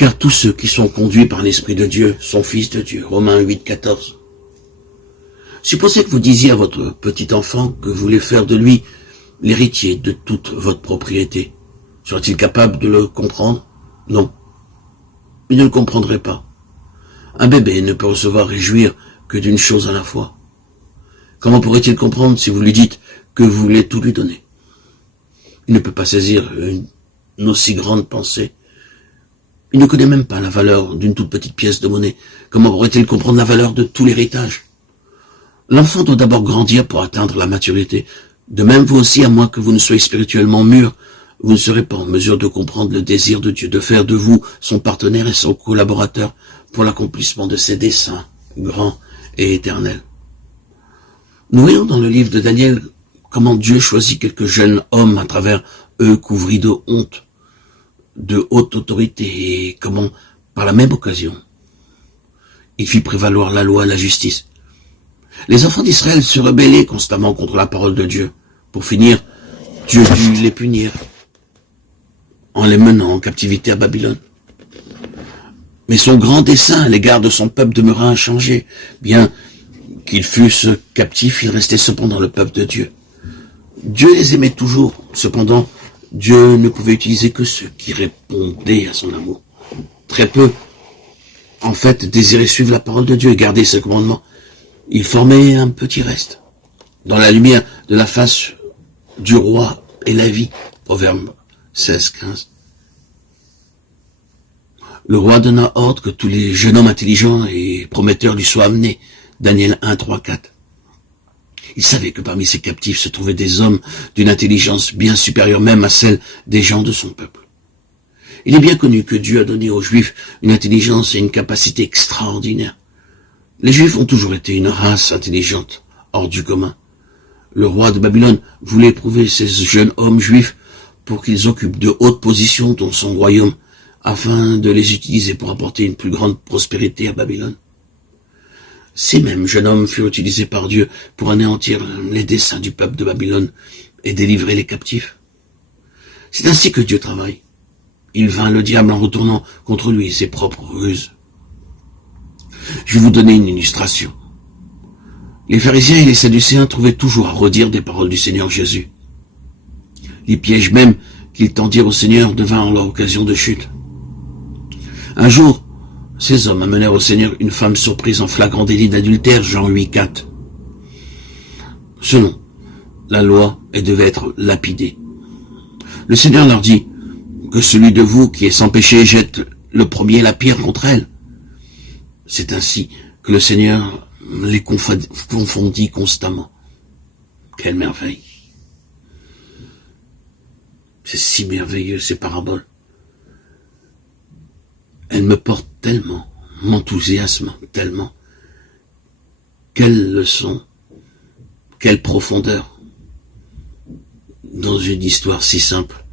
Car tous ceux qui sont conduits par l'Esprit de Dieu sont fils de Dieu. Romains 8, 14. Supposez que vous disiez à votre petit enfant que vous voulez faire de lui l'héritier de toute votre propriété. Serait-il capable de le comprendre? Non. Il ne le comprendrait pas. Un bébé ne peut recevoir et jouir que d'une chose à la fois. Comment pourrait-il comprendre si vous lui dites que vous voulez tout lui donner? Il ne peut pas saisir une aussi grande pensée. Il ne connaît même pas la valeur d'une toute petite pièce de monnaie. Comment pourrait-il comprendre la valeur de tout l'héritage? L'enfant doit d'abord grandir pour atteindre la maturité. De même, vous aussi, à moins que vous ne soyez spirituellement mûr, vous ne serez pas en mesure de comprendre le désir de Dieu, de faire de vous son partenaire et son collaborateur pour l'accomplissement de ses desseins grands et éternels. Nous voyons dans le livre de Daniel comment Dieu choisit quelques jeunes hommes à travers eux couvris de honte, de haute autorité, et comment, par la même occasion, il fit prévaloir la loi et la justice. Les enfants d'Israël se rebellaient constamment contre la parole de Dieu. Pour finir, Dieu dut les punir en les menant en captivité à Babylone. Mais son grand dessein à l'égard de son peuple demeura inchangé. Bien qu'ils fussent captifs, ils restaient cependant le peuple de Dieu. Dieu les aimait toujours. Cependant, Dieu ne pouvait utiliser que ceux qui répondaient à son amour. Très peu, en fait, désiraient suivre la parole de Dieu et garder ses commandements. Ils formaient un petit reste. Dans la lumière de la face du roi et la vie. Proverbe 16, 15. Le roi donna ordre que tous les jeunes hommes intelligents et prometteurs lui soient amenés. Daniel 1, 3, 4. Il savait que parmi ces captifs se trouvaient des hommes d'une intelligence bien supérieure même à celle des gens de son peuple. Il est bien connu que Dieu a donné aux Juifs une intelligence et une capacité extraordinaires. Les Juifs ont toujours été une race intelligente, hors du commun. Le roi de Babylone voulait éprouver ces jeunes hommes juifs pour qu'ils occupent de hautes positions dans son royaume, afin de les utiliser pour apporter une plus grande prospérité à Babylone. Ces mêmes jeunes hommes furent utilisés par Dieu pour anéantir les desseins du peuple de Babylone et délivrer les captifs. C'est ainsi que Dieu travaille. Il vainc le diable en retournant contre lui ses propres ruses. Je vais vous donner une illustration. Les pharisiens et les sadducéens trouvaient toujours à redire des paroles du Seigneur Jésus. Les pièges même qu'ils tendirent au Seigneur devinrent leur occasion de chute. Un jour, ces hommes amenèrent au Seigneur une femme surprise en flagrant délit d'adultère, Jean 8, 4. Selon la loi, elle devait être lapidée. Le Seigneur leur dit que celui de vous qui est sans péché jette le premier la pierre contre elle. C'est ainsi que le Seigneur les confondit constamment. Quelle merveille! C'est si merveilleux, ces paraboles. Elles me portent tellement, m'enthousiasment tellement. Quelle leçon, quelle profondeur dans une histoire si simple.